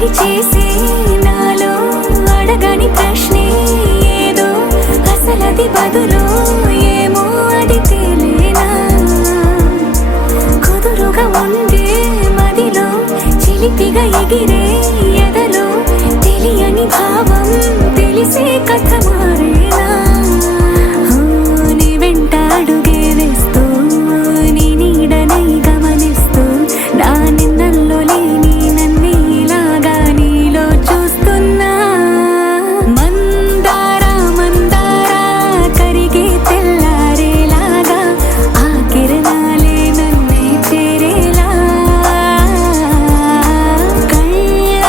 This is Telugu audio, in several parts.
వేడి చేసే నాలో అడగని ప్రశ్నే ఏదో అసలది బదులు ఏమో అది తేలేనా కుదురుగా ఉండే మదిలో చిలిపిగా ఎగిరే ఎదలో తెలియని భావం తెలిసే కథ మారేనా నీ వెంట అడుగే వేస్తూ నీ నీడనై గమనిస్తూ నా నిన్నల్లో లేని నన్ను ఇలాగా నీలో చూస్తున్నా మందారా మందారా కరిగే తెల్లారేలాగా ఆ కిరణాలే నన్నే చేరేలా కళ్ళ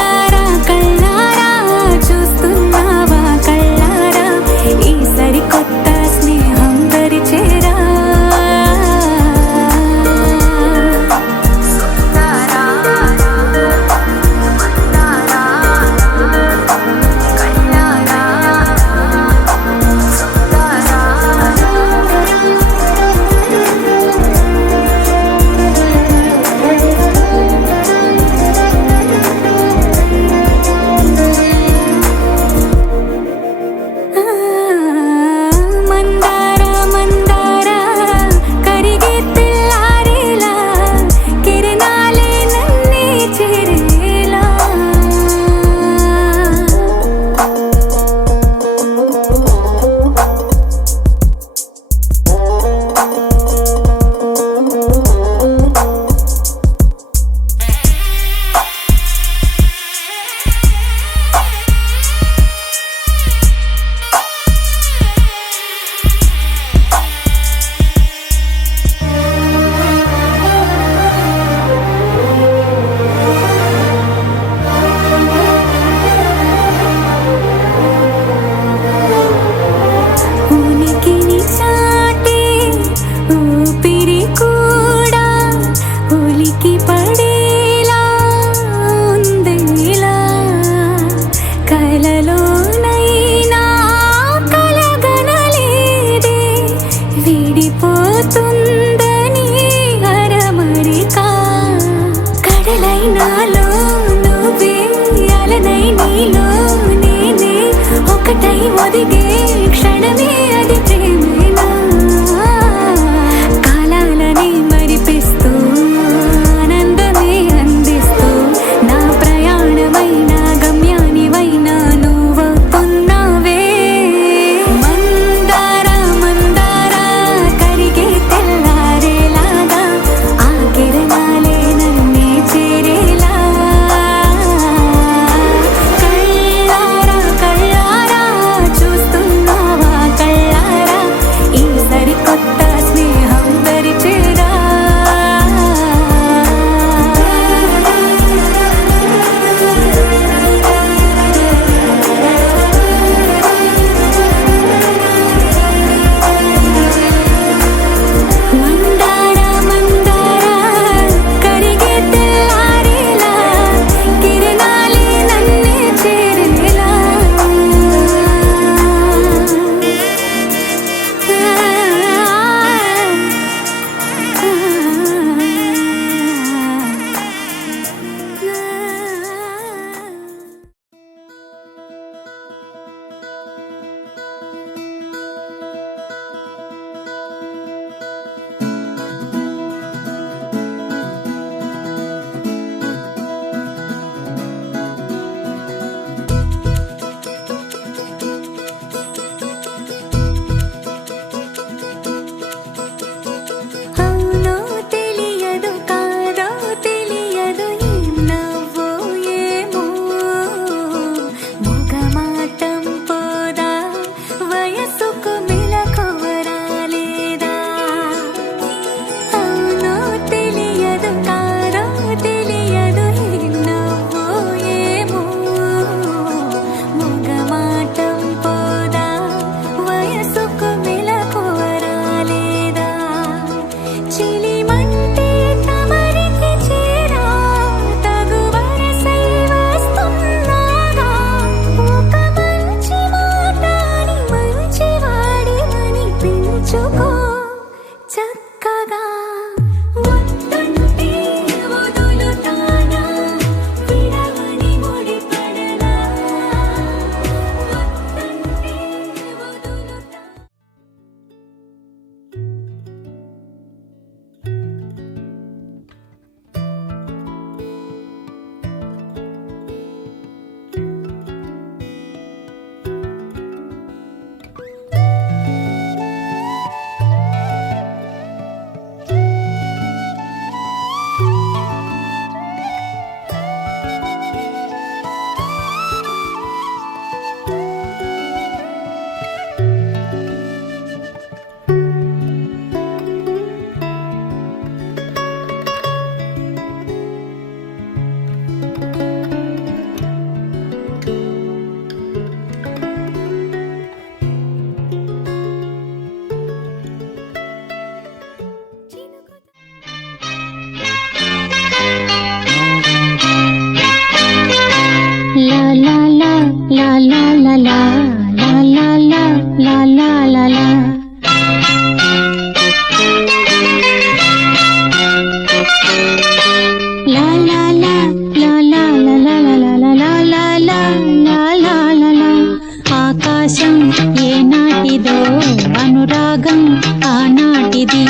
ఏనాటిది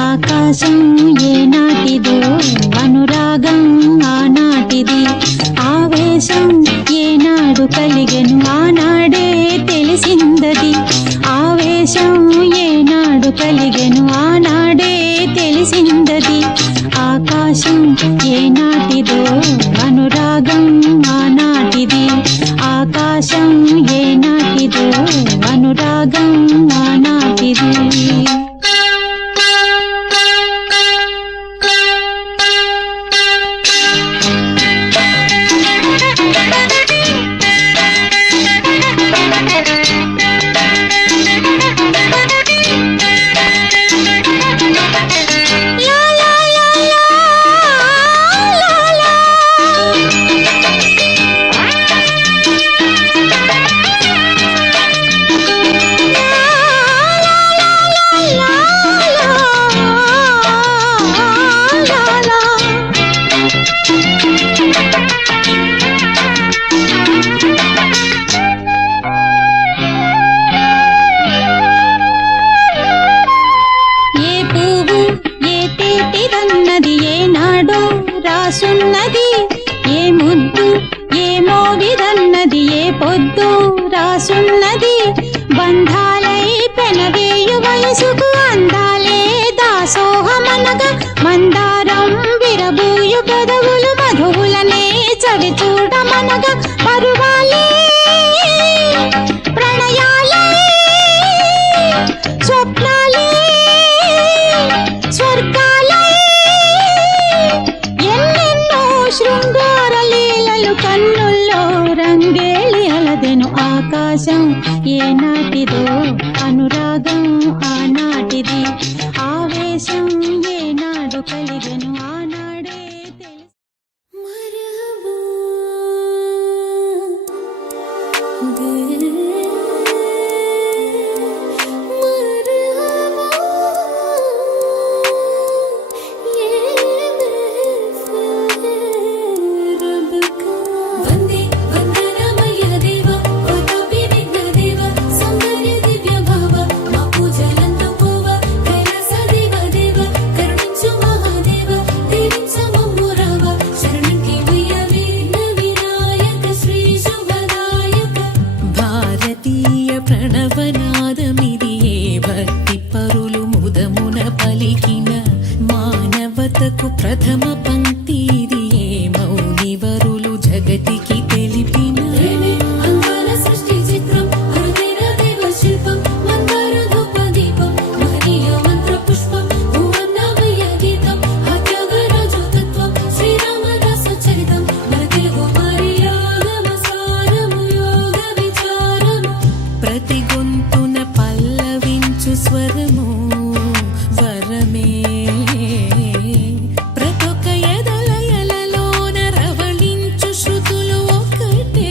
ఆకాశం ఏనాటిదో అనురాగం ఆనాటిది ఆవేశం ఏనాడు కలిగెను ఆనాడే తెలిసిందది ఆవేశం ఏనాడు కలిగెను ఆనాడే తెలిసిందది ఆకాశం ఏనాటిదో అనురాగం ఆనాటిది ఆకాశం ఏనాటిదో అనురాగం ఆనాటిది రాసున్నది ఏ ముద్దు ఏ మోవిదన్నది ఏ పొద్దు రాసున్నది బంధాలై పెనవేయు వయసుకు అందాలే దాసోహమనగా మందారం విరబూయు పెదవులు మధువులనే చవి చూడమనగా పరువాలే ప్రణయాలే స్వప్నాలే స్వర్గాలే శృంగార లీలలు కన్నుల్లో రంగేళి అలదెను ఆకాశం ఏనాటిదో అనురాగం ఆనాటిది ఆవేశం ఏనాడు కలిగెను ఆనాడే ప్రణవనాదమిది ఏ భక్తి పరులు ముదమున పలికిన మానవతకు ప్రథమ పంక్తి ఇది ఏ మౌని వరులు జగతికి తెలిపిన స్వరము వరమే ప్రతొక ఎదలయలలోన రవళించు శృతులు ఒకటే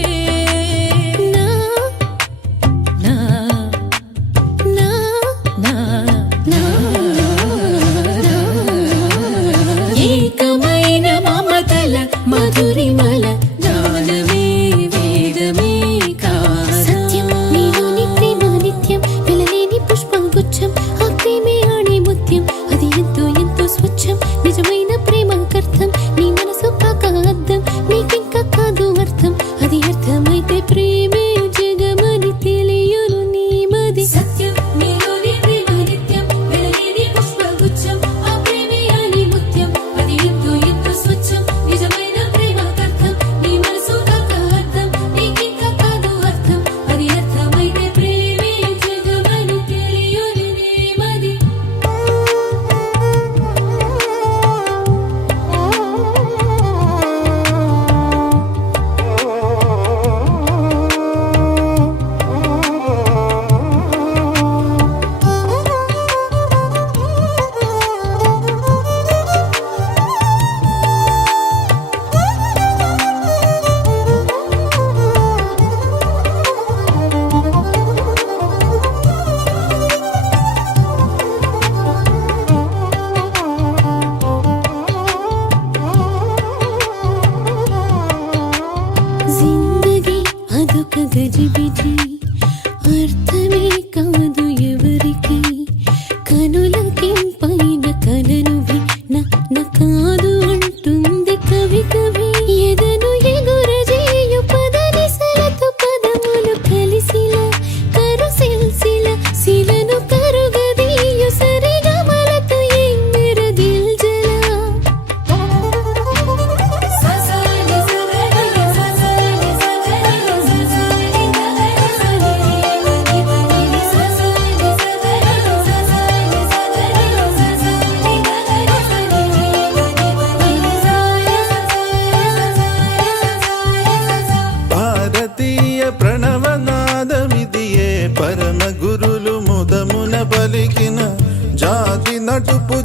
నా నా నా నా నా ఏకమైన మమతల మధురిమల జ్ఞానమే వేదమే సత్యం నీలోని ప్రేమ నిత్యం పిలలేని పుష్పగుచ్చం ఆ ప్రేమే ఆడే ముత్యం అది ఎంతో ఎంతో స్వచ్ఛం నిజమైన ప్రేమకర్థం నీ మనసు కాక అర్థం నీకింకా కాదు అర్థం అది అర్థమైతే ప్రేమే జగమని తెలియను నీ మది సత్యం నీలోని ప్రేమ నిత్యం పిలలేని పుష్పగుచ్చం ఆ ప్రేమే ఆడే ముత్యం అది ఎంతో ఎంతో స్వచ్ఛం నిజమైన ప్రేమకర్థం నీ మనసు కాక అర్థం నీకింకా కాదు అర్థం అది అర్థమైతే ప్రేమే జగమని తెలియను నీ మది జిందగీ అదొక గజిబిజి అర్థమే కాదు ఎవరికి కనులకి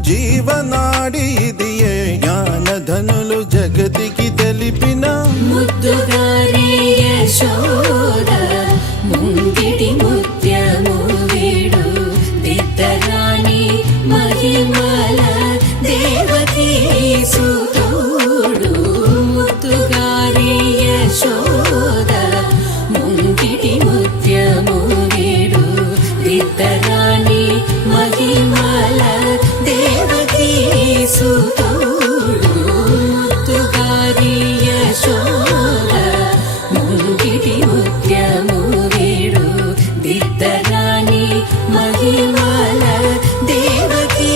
జీవనాడి ఇదియే జ్ఞానధనులు జగతికి తెలిపిన ముద్దుగారి యశోద ముంగిటి ముత్యము వీడు దిద్దరాణి మహిమల దేవకీ సుతుడు ముద్దుగారి యశోద ముంగిటి ముత్యము వీడు దిద్దరాణి మహిమల దేవకీ సుతుడు ముద్దుగారి యశోద ముంగిటి ముత్యము వీడు దిద్దరాణి మహిమల దేవకీ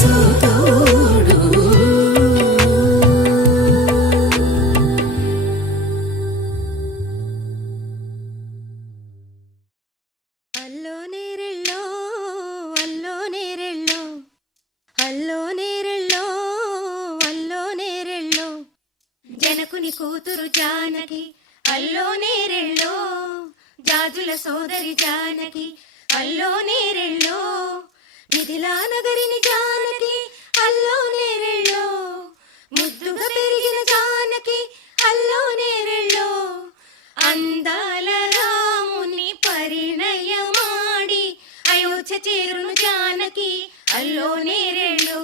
సుతుడు. అల్లో నేరెళ్ళో అల్లో నేరెళ్ళో అల్లో నేరెళ్ళో అల్లో నేరెళ్ళో జనకుని కూతురు జానకి అల్లో నేరెళ్ళో జాజుల సోదరి జానకి అల్లో నేరెళ్ళో మిథిలా నగరిని జానకి అల్లో నేరెళ్ళో ముద్దుగా పెరిగిన జానకి అల్లో నేరెళ్ళో అందాల రాముని పరిణయమాడి అయోధ్య చేరును జానకి అల్లో నేరెళ్ళో.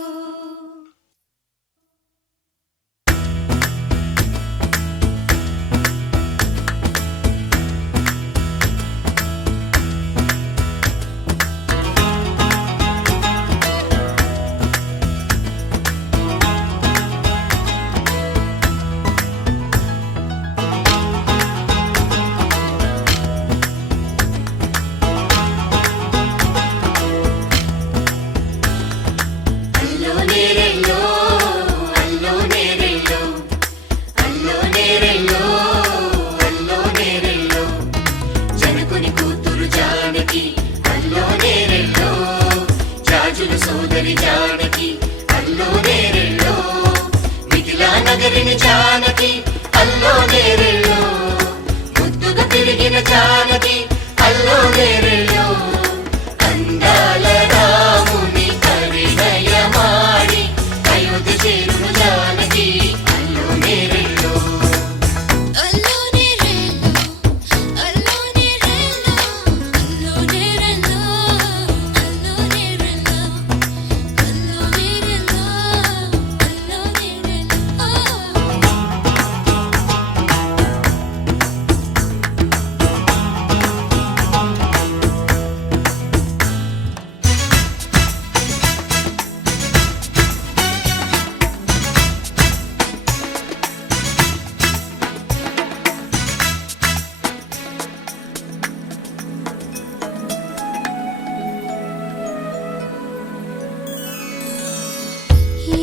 సోదరి జానకి అల్లో నేరెళ్ళో మిథిలా నగరిని జానకి అల్లో నేరెళ్ళో ముద్దుగా పెరిగిన జానకి అల్లో నేరెళ్ళో అందాల రాముని పరిణయమాడి అయోధ్య చేరును జానకి అల్లో నేరెళ్ళో. అల్లో నేరెళ్ళో అల్లో నేరెళ్ళో అల్లో నేరెళ్ళో అల్లో నేరెళ్ళో అల్లో నేరెళ్ళో అల్లో నేరెళ్ళో.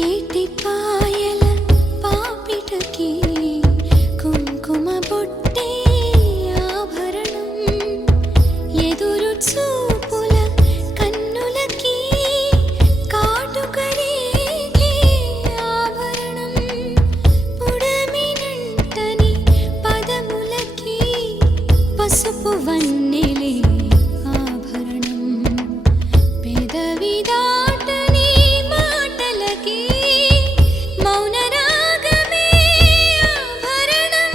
ఏటి పాయల పాపిటకి కుంకుమ బొట్టే ఆభరణం ఎదురు చూపుల కన్నులకి కాటుకరేగే ఆభరణం పుడమినంటని పదములకి పసుపు వన్నెలే ఆభరణం పెదవి దాటని మాటలకి మౌన రాగమే ఆభరణం.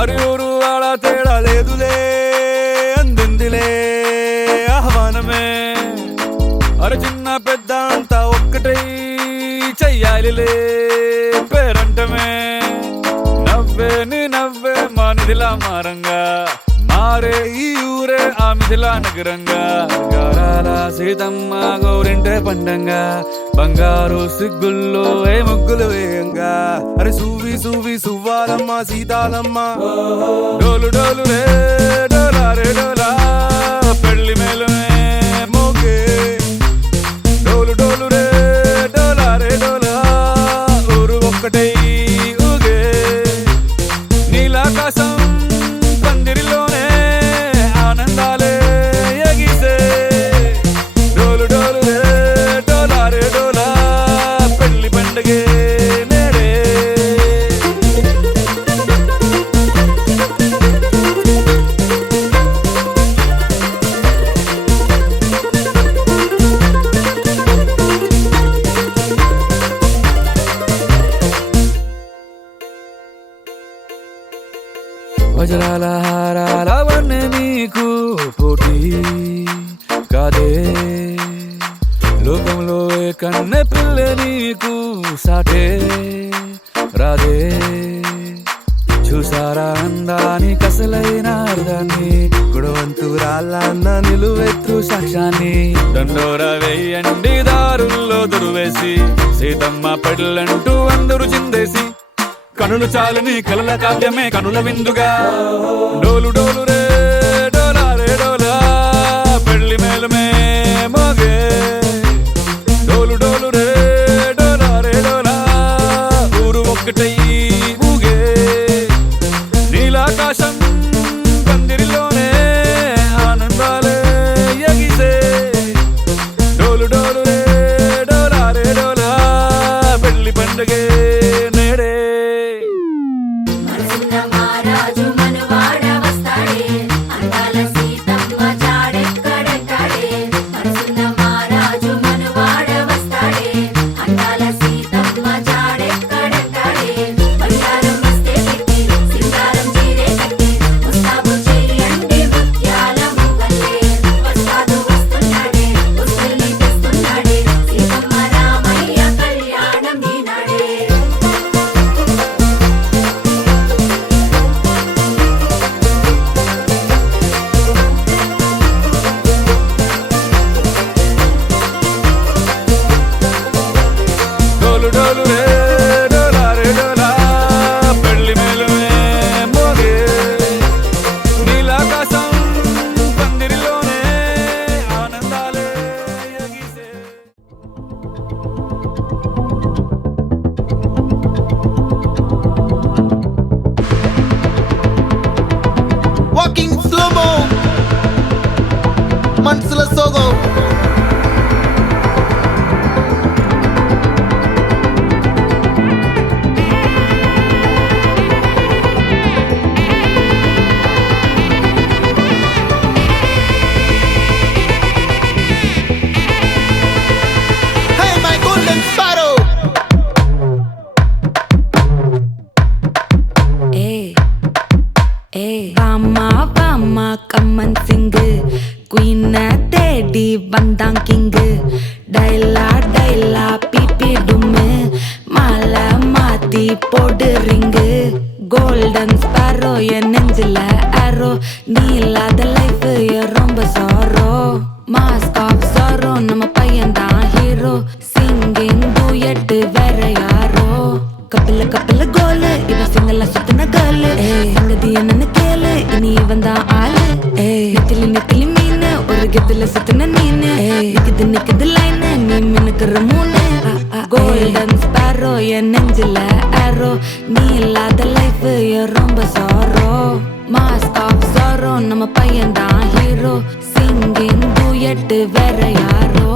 అరి ఊరు ఆడ తేడా లేదులే అందిందిలే ఆహ్వానమే అరే చిన్న పెద్ద అంతా ఒక్కటై చెయ్యాలిలే పేరంటమే నవ్వే నీ నవ్వే మా నిధిలా మారంగా మారే ఈ ఊరే ఆ మిథిలా నగరంగా గారాల సీతమ్మ గౌరింటే పండంగా బంగారు సిగ్గుల్లో ఏ ముగ్గులు వేయంగా అరే సూవి సూవి సువ్వాలమ్మ సీతాలమ్మ డోలు డోలు రే డోలా రే డోలా పెళ్లి మేళమే మోగే డోలు డోలు రే డోలా రే డోలా ఊరు ఒక్కటై ఊగే నీలాకాశం పందిరిలోనే ఆనందాలే ఎగిసే డోలు డోలు రే డోలా రే డోలా పెళ్లి పండగే నేడే వజ్రాల హారాల వన్నె నీకు పోటీ కాదే లోకంలో ఏ కన్నె పిల్ల నీకు సాటే రాదే చూసారా అందాని కసలైన అర్థాన్ని గుణవంతురాళ్ళ అన్న నిలువెత్తు సాక్ష్యాన్ని దండోర వేయండి దారుల్లో దురువేసి సీతమ్మ పెళ్ళంటూ అందరూ చిందేసి కనులు చాలని కలల కావ్యమే కనుల విందుగా డోలు డోలు రే డోలా రే డోలా పెళ్లి మేళమే మోగే డోలు డోలు రే డోలా రే డోలా ఊరు ఒక్కటై ఊగే నీలాకాశం పందిరిలోనే ఆనందాలే ఎగిసే డోలు డోలు రే డోలా రే డోలా పెళ్లి పండగే నేడే మనసున్న మహారాజు మనవాడ వస్తాడే అందాల సీతమ్మ జాడెక్కడెక్కడే మనసున్న మహారాజు మనవాడ వస్తాడే అందాల సీతమ్మ జాడెక్కడెక్కడే బంగారం వస్తే పెట్టి సింగారం చీరే కట్టి ముస్తాబు చెయ్యండి ముత్యాల మువ్వలే వస్తాడు వస్తున్నాడే ఉసుల్ని తెస్తున్నాడే సీతమ్మ రామయ్య కళ్యాణం ఈనాడే డోలు డోలు రే డోలా రే డోలా పెళ్లి మేళమే మోగే నీలాకాశం పందిరిలోనే ఆనందాలే ఎగిసే Walking slow-mo మనసుల సోగం Hey my golden sparrow வாமா கம்மன் சிங்கு குயின தேடி வந்தான் கிங்கு டைலா டைலா பிபி டும்மு மாலை மாத்தி போடு ரிங்கு கோல்டன் ஸ்பாரோ என் நெஞ்சில ஆரோ நீ இல்லாத லைஃப் ரொம்ப சாரோ மாஸ்க் ஆஃப் சாரோ நம்ம பையன்தான் ஹீரோ சிங்கிங் டூயட் வேற யாரோ கப்பல கப்பல கோலு இவ சிங்கல சுத்தின கேளு சங்கதி என்னன்னு கேளு இனி இவன் தான் ஆளு நெத்திலி நெத்திலி மீனு ஒரு கெத்துல சுத்தின நீனு நிக்குது நிக்குது லைனு நீ மினுக்குற மூணு கோல்டன் ஸ்பாரோ என் நெஞ்சில ஆரோ நீ இல்லாத லைஃப் ரொம்ப சாரோ மாஸ்க் ஆஃப் சாரோ நம்ம பையன்தான் ஹீரோ சிங்கிங் டூயட் வேற யாரோ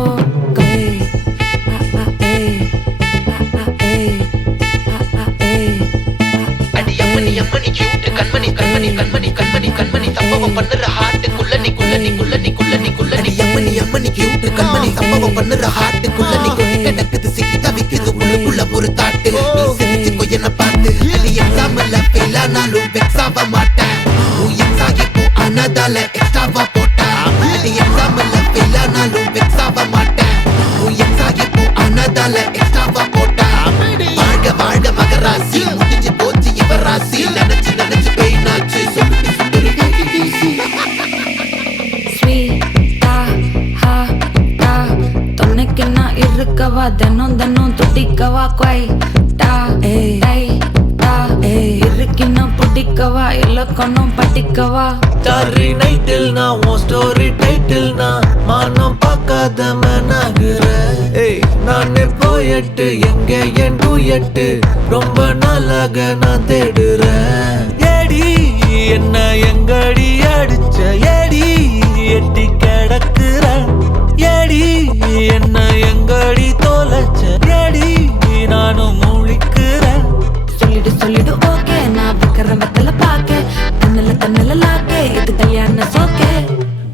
அடி அம்மணி அம்மணி கியூட் கண்மணி கண்மணி கண்மணி கண்மணி கண்மணி சம்பவம் பண்ணுற ஹார்ட் குள்ளனி குள்ளனி குள்ளனி குள்ளனி குள்ளனி அம்மணி அம்மணி கியூட் கண்மணி சம்பவம் பண்ணுற ஹார்ட் குள்ளனி குள்ளி கிடக்குது சிக்கி தவிக்குது உள்ளுக்குள்ள ஒரு தாட்டு நீ சிரிச்சுக்கோ என்ன பார்த்து நீ எக்ஸாம்ல ஃபெயில் ஆனாலும் வெக்ஸாவ quay ta dai ta irukina pudikava illakanam patikava starry night il na one story title na manam pakada managura hey naane poet enge en duet romba nalaga na தேடுறேன் ஏடி என்ன எங்கடி அடிச்ச ஏடி எட்டி கிடக்குற ஏடி என்ன எங்கடி தொலைச்ச ஏடி நானும் முழிக்கிறேன் சொல்லிடு ஓகே நான் விக்கிற வெத்தல பாக்க தன்னல லாக்கே இது கல்யாண சோக்கே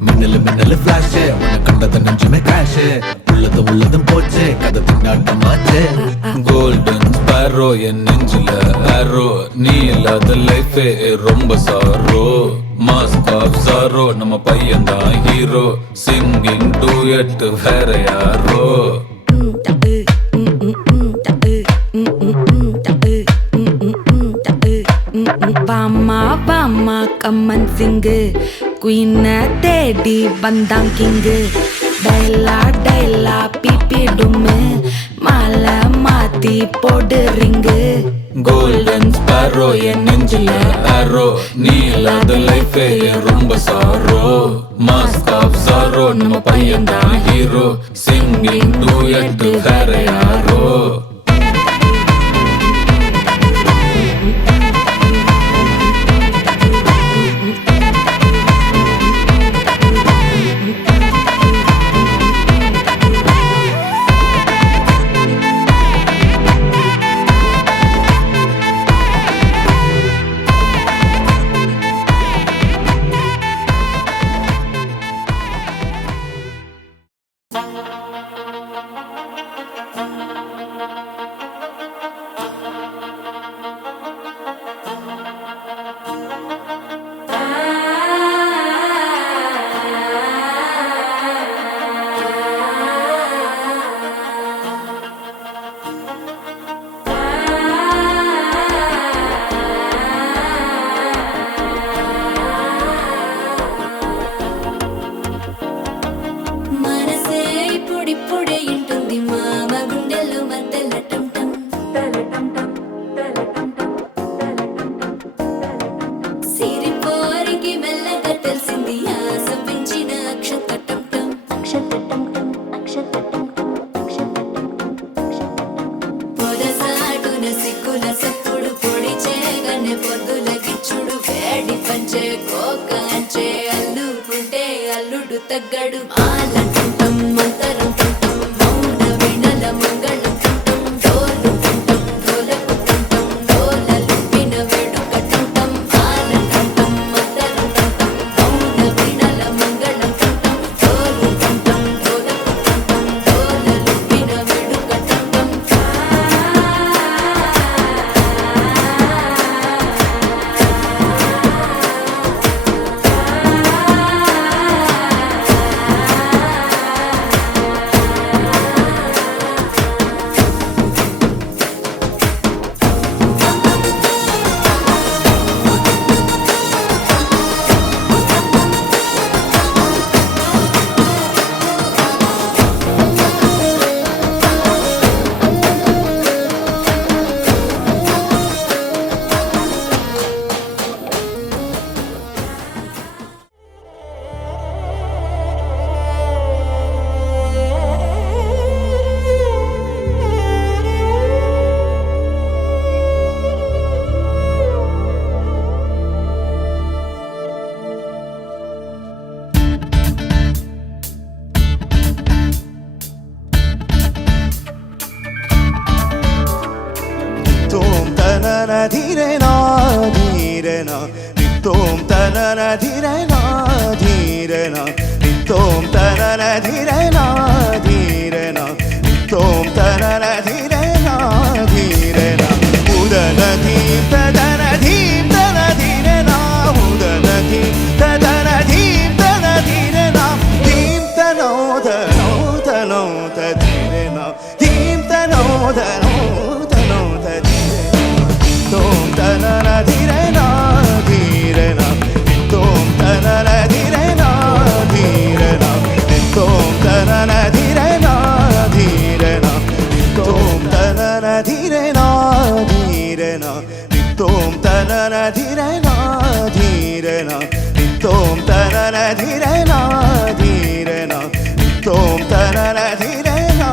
மின்னலு ஃபிளாஷ் உன்னை கண்டத நெஞ்சுமே கிராஷ் உள்ளதும் போச்சு கதை திண்டாட்டமாச்சு கோல்டன் ஸ்பேரோ என் நெஞ்சில ஆரோ நீ இல்லாத லைஃபே ரொம்ப சாரோ மாஸ்க் ஆஃப் சாரோ நம்ம பையன்தான் ஹீரோ சிங்கிங் டூயட் வேற யாரோ வாமா கம்மன் சிங்கு குயின தேடி வந்தான் கிங்கு டைலா பிபிடுமே மாலை மாத்தி போடு ரிங்கு கோல்டன் ஸ்பேரோ என் நெஞ்சில ஆரோ நீ இல்லாத லைஃபே ரொம்ப சாரோ மாஸ்க் ஆஃப் சாரோ நம்ம பையன்தான் ஹீரோ சிங்கிங் டூயட் வேற யாரோ తగ్గడు ఆలంటం మంతరం టం మౌన వినల మంగళం టం డోలు టం డోలకు టం డోలలు విన వేడుక టం ఆలంటం మంతరం టం మౌన వినల మంగళం టం డోలు టం డోలకు టం డోలలు విన వేడుక టం धीरेना धीरेना नितोम तनन धीरेना धीरेना नितोम तनन धीरेना धीरेना नितोम तनन धीरेना धीरेना उदन धीम तदन धीम तन धीरेना उदन धीम तदन धीम तन धीरेना धीम तनो धनो धनो धीरेना धीम तनो धनो धनो Tom tanana dhirena dhirena Tom tanana dhirena dhirena Tom tanana dhirena dhirena Tom tanana dhirena ధీరేనా దిత్తోం తనన ధీరేనా ధీరేనా దిత్తోం తనన ధీరేనా ధీరేనా దిత్తోం తనన ధీరేనా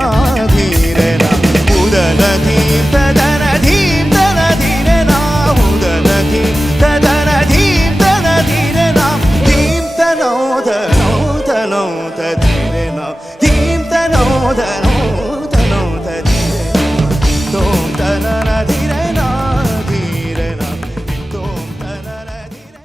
ధీరేనా ఉదన ధీం తదన ధీం తన ధీరేనా ఉదన ధీం తదన ధీం తన ధీరేనా ధీం తనో ధనో తనో తధీరేనా ధీం తనో ధనో తనో తధీరేనా దిత్తోం తనన ధీరేనా ధీరేనా దిత్తోం తనన ధీరేనా.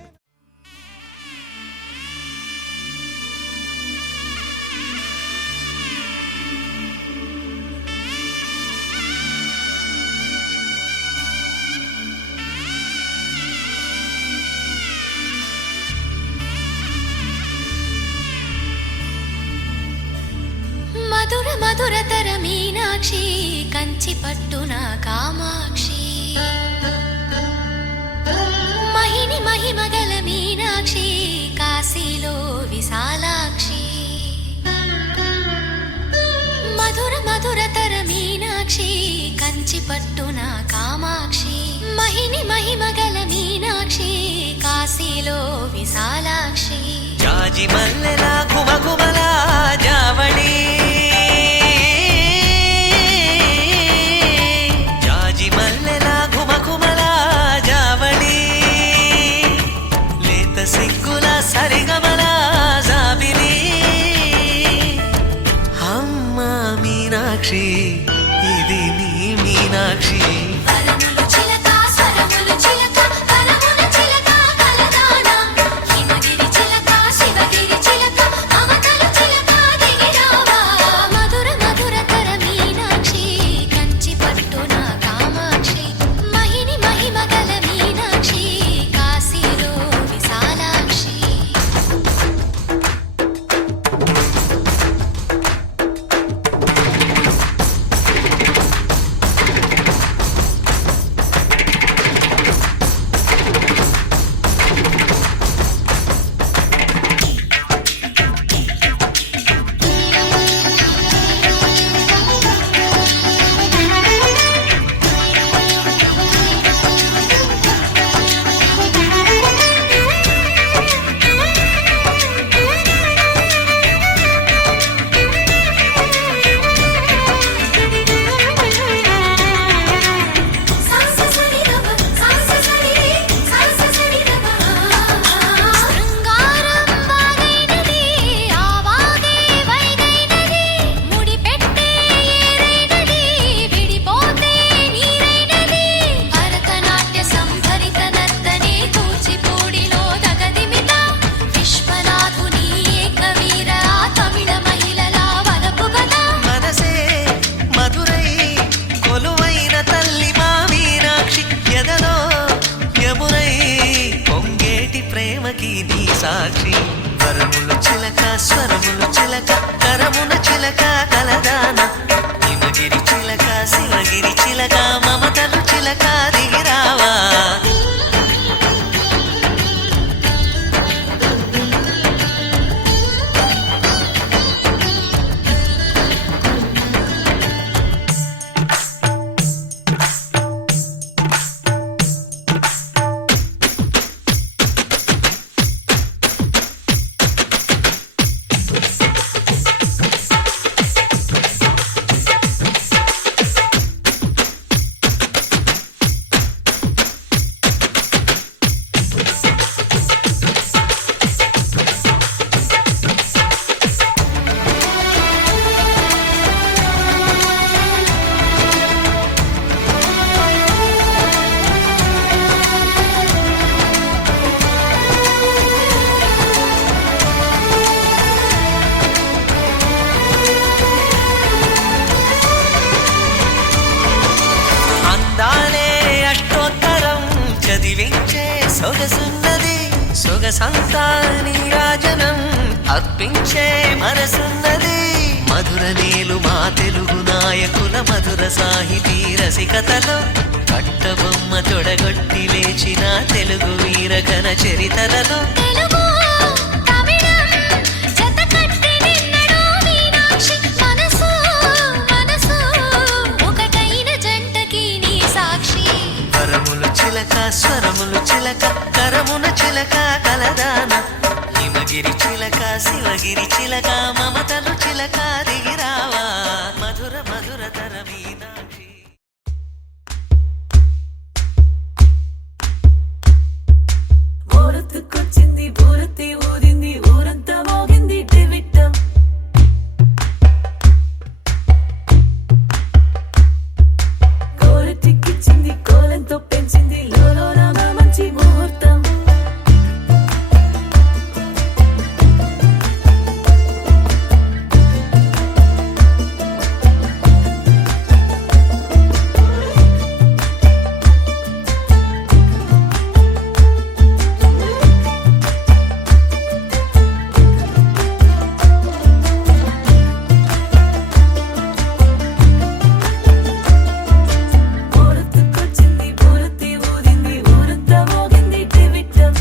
మధుర మధురతర మీనాక్షి కంచి పట్టున కామాక్షి మహిని మహిమగల మీనాక్షి కాశీలో విశాలాక్షి మధుర మధురతర మీనాక్షి కంచి పట్టున కామాక్షి మహిని మహిమగల మీనాక్షి కాశీలో విశాలాక్షి జాజి మల్లెల కుమకుమల జావళి జాజి మల్లెల కుమకుమల జావళి లేత సిగ్గుల సరిగమల జాబిలి అమ్మ మీనాక్షి ఇది నీ మీనాక్షి వరములు చిలక స్వరములు చిలక కరమున చిలక కలదానా హిమగిరి చిలక శివగిరి చిలక మమతలు చిలక దిగిరావా మధుర మధురతర మీనాక్షి కంచి పట్టున కామాక్షి మహిని మహిమగల మీనాక్షి కాశీలో విశాలాక్షి సాక్షి వరములు చిలక స్వరములు చిలక కరమున చిలక కలదాన హిమగిరి చిలక శివగిరి చిలక మమతలు చిలక దిగిరావా సొగసున్నది సొగసంతా నీరాజనం అర్పించే మనసున్నది మధుర నేలు మా తెలుగు నాయకుల మధుర సాహితీ రసికతలో కట్టబొమ్మ తొడగొట్టి లేచిన తెలుగు వీరగణ చరితలలో వరముల స్వరములు చిలక కరమున చిలక కలదాన హిమగిరి చిలక శివగిరి చిలక మమతలు చిలక దిగిరావా మధుర మధుర తర మీనాక్షి ఊరొత్తుకొచ్చింది ఊరొత్తి ఊరింది ఊరంతా మోగింది టివిట్టం కోరటిక్కిచ్చింది కోలంతో పెంచింది లోలోన మంచి ముహూర్తం ఊరొత్తుకొచ్చింది ఊరొత్తి ఊరింది ఊరంతా మోగింది టివిట్టం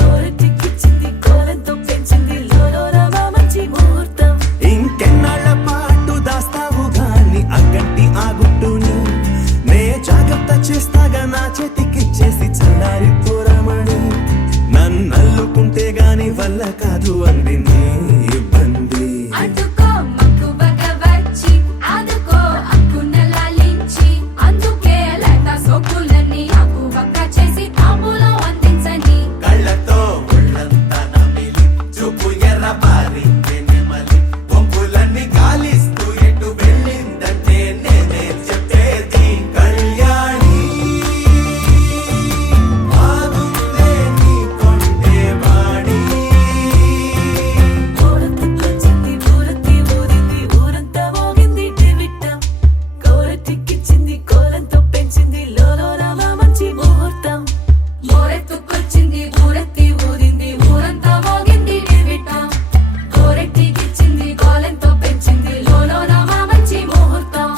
కోరటిక్కిచ్చింది కోలంతో పెంచింది లోలోన మంచి ముహూర్తం ఇంకెన్నాళ్ళ పాటు దాస్తావు గాని అగ్గంటి ఆ గుట్టుని నే జాగ్రత్త చేస్తాగా నా చేతికిచ్చేసి చల్లారి పోరమణి నన్నల్లుకుంటే గాని వల్ల కాదు అంది నీ ఇబ్బంది అందుకో మక్కువగా వచ్చి ఆదుకో అక్కున లాలించి అందుకే లేత సోకులన్నీ అక్కువగా చేసి తాంబూలం అందించని కళ్ళతో ఒళ్ళంతా నమిలి చూపు ఎర్రబారి నెమలి పొంపులన్నీ గాలిస్తూ ఎటు వెళ్ళిందంటే నేనే చెప్పేది కళ్యాణి బాగుందే నీ కొండే వాడి ఊరొత్తుకొచ్చింది ఊరొత్తి ఊరింది ఊరంతా మోగింది టివిట్టం కోరటిక్కిచ్చింది కోలంతో పెంచింది లోలోన మంచి ముహూర్తం మోరెత్తుకొచ్చింది ఊరెత్తి ఊరింది ఊరంతా మోగింది టివిట్టం కోరెట్టికిచ్చింది కోలెంతో పెంచింది లోలోన మంచి ముహూర్తం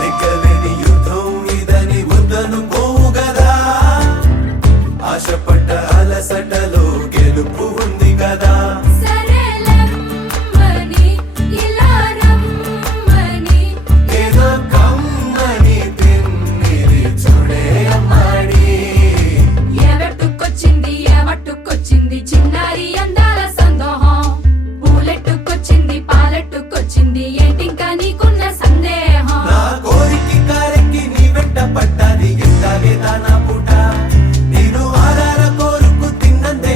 నిక్కలేని యుద్ధం ఇదని వద్దనుకోవు గదా ఆశపడ్డ అలసటలో గెలుపు ఉంది కదా సరేలమ్మని ఇలా రమ్మని ఏదో కమ్మని తిన్నిది చూడే అమ్మాడి ఏవట్టుకొచ్చింది ఏమట్టుకొచ్చింది చిన్నారి అందాల సందోహం పూలెట్టుకొచ్చింది పాలెట్టుకొచ్చింది ఏంటింకా నీకున్న సందేహం నా కోరికి కారెక్కి నీ వెంట పడ్డది ఎంత వేదా నా పుట నేను ఆరార కోరుకు తిన్నందే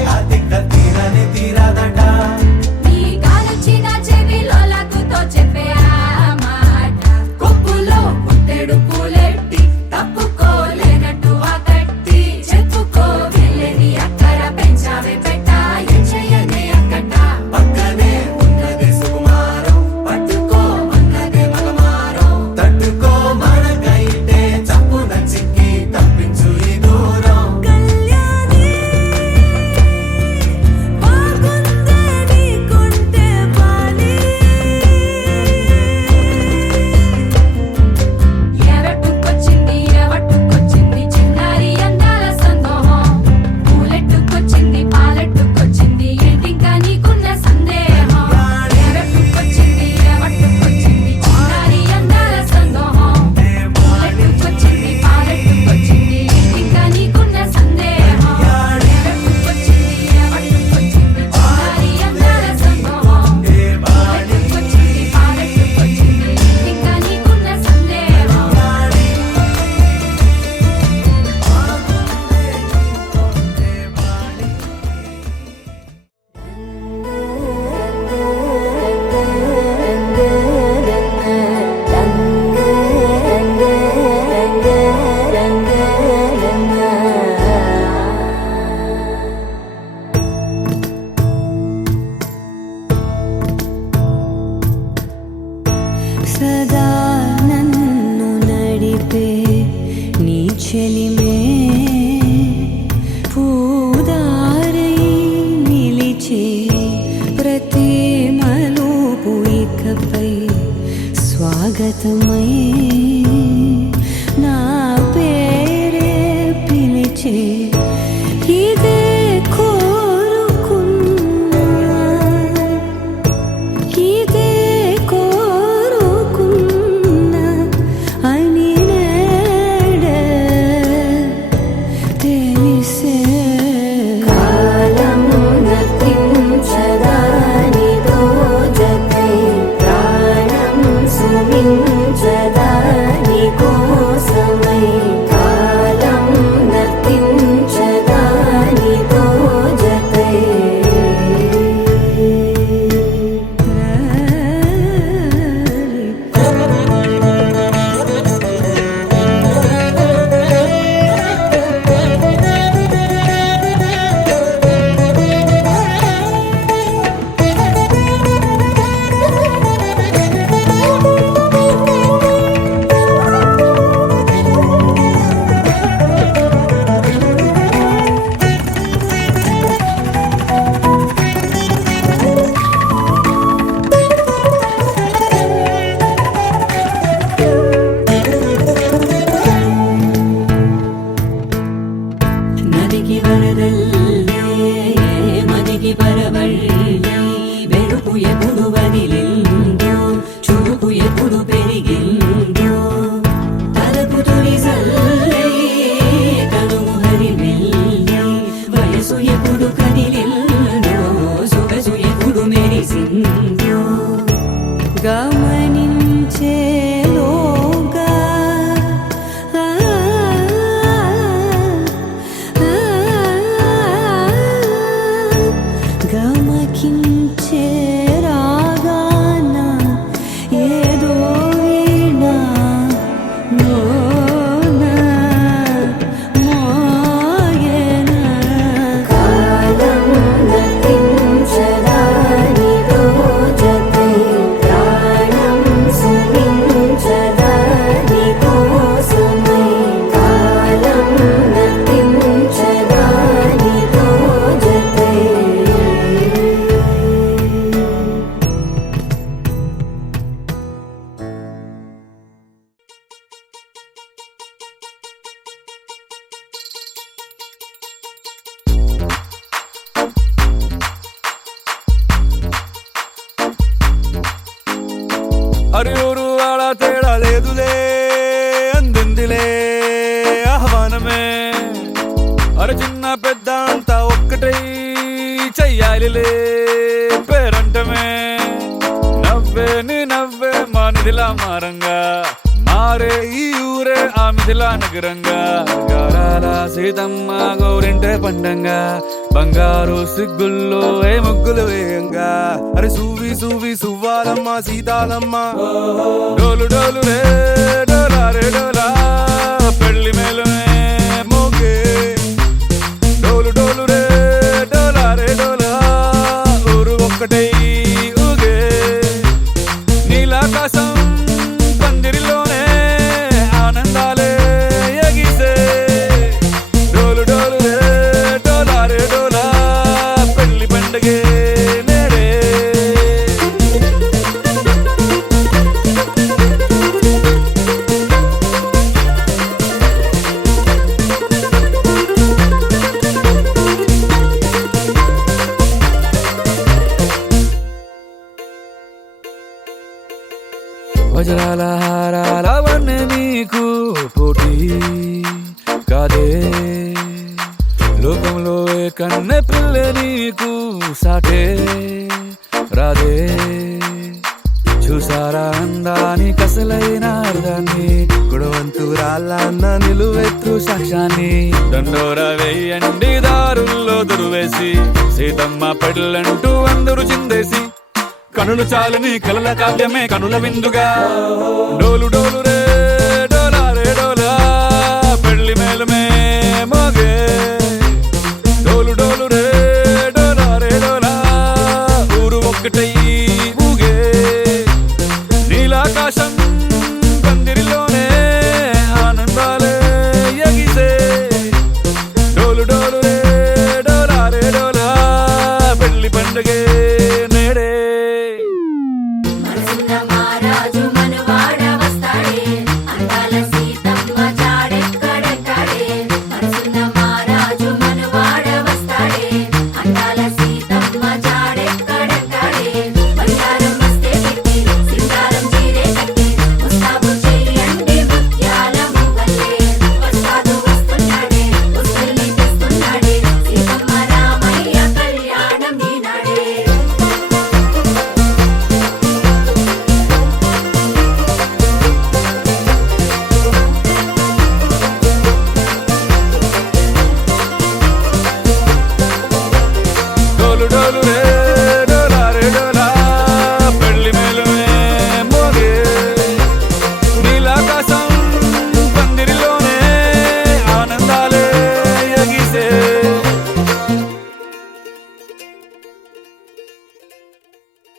శాశ్వతమై నా పేరే పిలిచే ఇదే కోరుకున్నా ఇదే కోరుకున్నా అని నేడే తెలిసే కాలం నతించదానిదో జతై ప్రాణం సుమించదాని కోసమై కాలం నతించదానిదో జతై నదికి వరదల్లే మదికి పరవళ్ళే వెలుపు ఎప్పుడు వదిలిందో చురుకు ఎప్పుడు పెరిగిందో తలపు తొలి సల్లే కనుము హరిమెల్లే వయసు ఎప్పుడు కదిలిందో సొగసు ఎప్పుడు మెరిసిందో గమనించేలోగా గమకించే రాగాన ఏదో వీణా మోనా మోయేనా కాలం నతించదానిదో జతై ప్రాణం సుమించదాని కోసమై కాలం నతించదానిదో జతై అరే ఊరు ఆడ తేడా లేదులే అందిందిలే ఆహ్వానమే అరే చిన్న పెద్ద అంతా ఒక్కటై చెయ్యాలిలే పేరంటమే నవ్వే నీ నవ్వే మానిదిలా మారంగా మారే ఈ ఊరే ఆమిదిలా నగరంగా గారాల సీతమ్మ గౌరింటే పండంగా బంగారు సిగ్గుల్లో ఏ ముగ్గులు వేయంగా అరే సూవి సూవి సువ్వాలమ్మ సీతాలమ్మ డోలు డోలు రే డోలా రే డోలా పెళ్లి మేలునే మోగే డోలు డోలు రే డోలా రే డోలా ఊరు ఒక్కటై ఊగే నీలాకాశం పందిరిలోనే ఆనందాలే ఎగిసే డోలు డోలు రే డోలా రే డోలా పెళ్లి పండగే నేడే వజ్రాల హారాల వన్నె నీకు పోటీ కాదే లోకంలో ఏ కన్నె పిల్ల నీకు సాటే రాదే చూసారా అందాని కసలైన అర్థాన్ని గుణవంతురాళ్ళ అన్న నిలువెత్తు సాక్ష్యాన్ని దండోర వేయండి దారుల్లో దురువేసి సీతమ్మ పెళ్ళంటూ అందరూ చిందేసి కనులు చాలని కలల కావ్యమే కనుల విందుగా డోలు డోలు రే డోలా రే డోలా పెళ్లి మేలుమే మోగే డోలు డోలు రే డోలా రే డోలా ఊరు ఒక్కటై ఊగే నీలాకాశం పందిరిలోనే ఆనందాలే ఎగిసే డోలు డోలు రే డోలా రే డోలా పెళ్లి పండగే నేడే